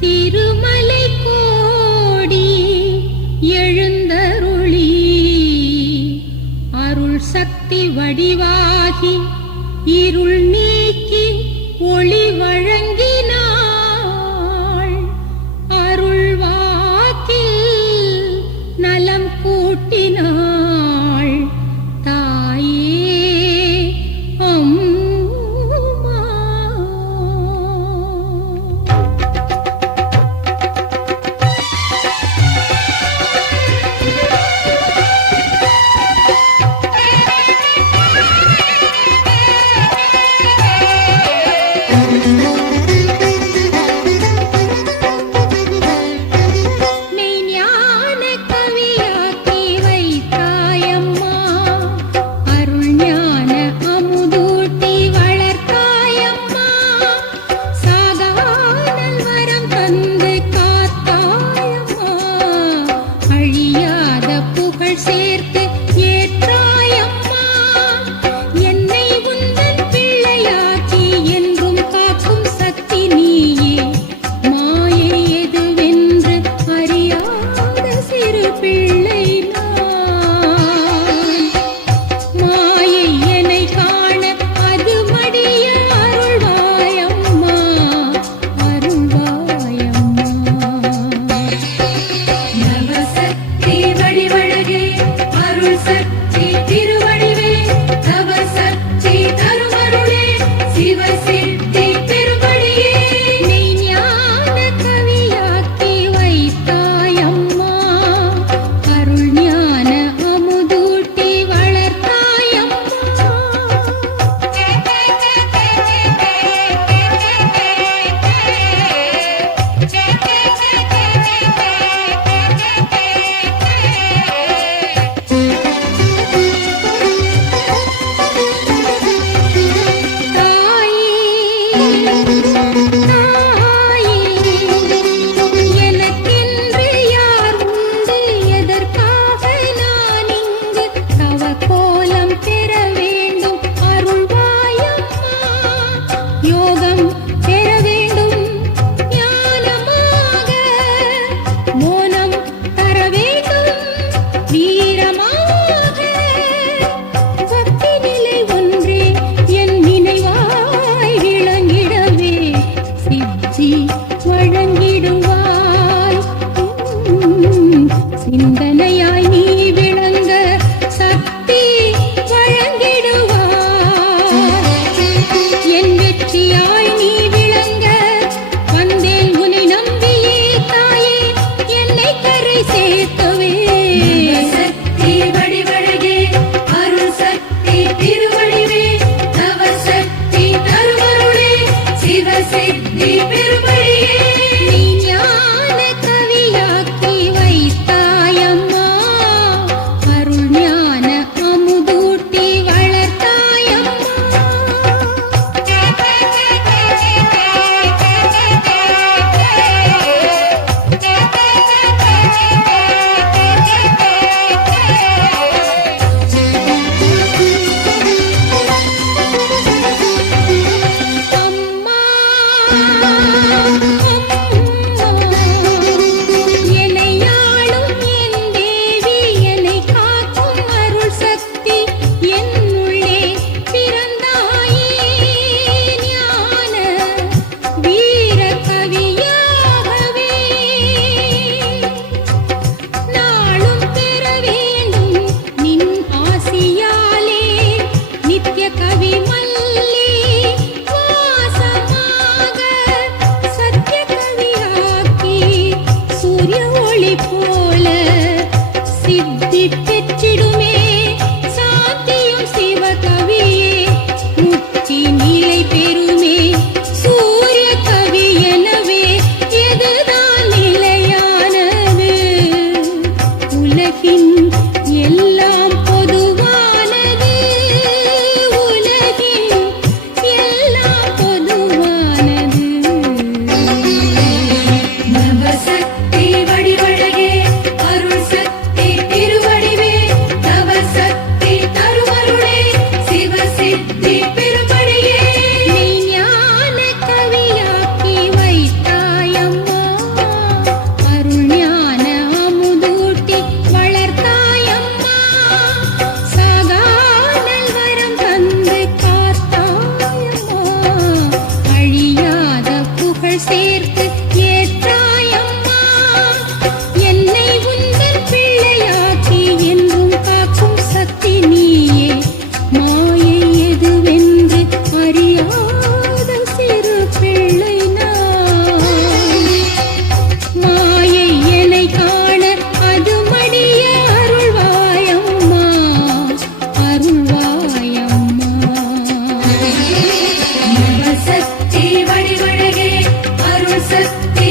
திருமலை கோடி எழுந்தருளி அருள் சக்தி வடிவாகி இருள் நீ morir சிந்தனையாய் நீ விளங்க சக்தி வழங்கிடுவார் என் வெற்றியாய் நீ விளங்க வந்தேன் உன்னை நம்பியே தாயே என்னை கரை சேர்க்கவே சக்தி வடிவழகே அருள் சக்தி திருவடிவே பெருமழியே Physicist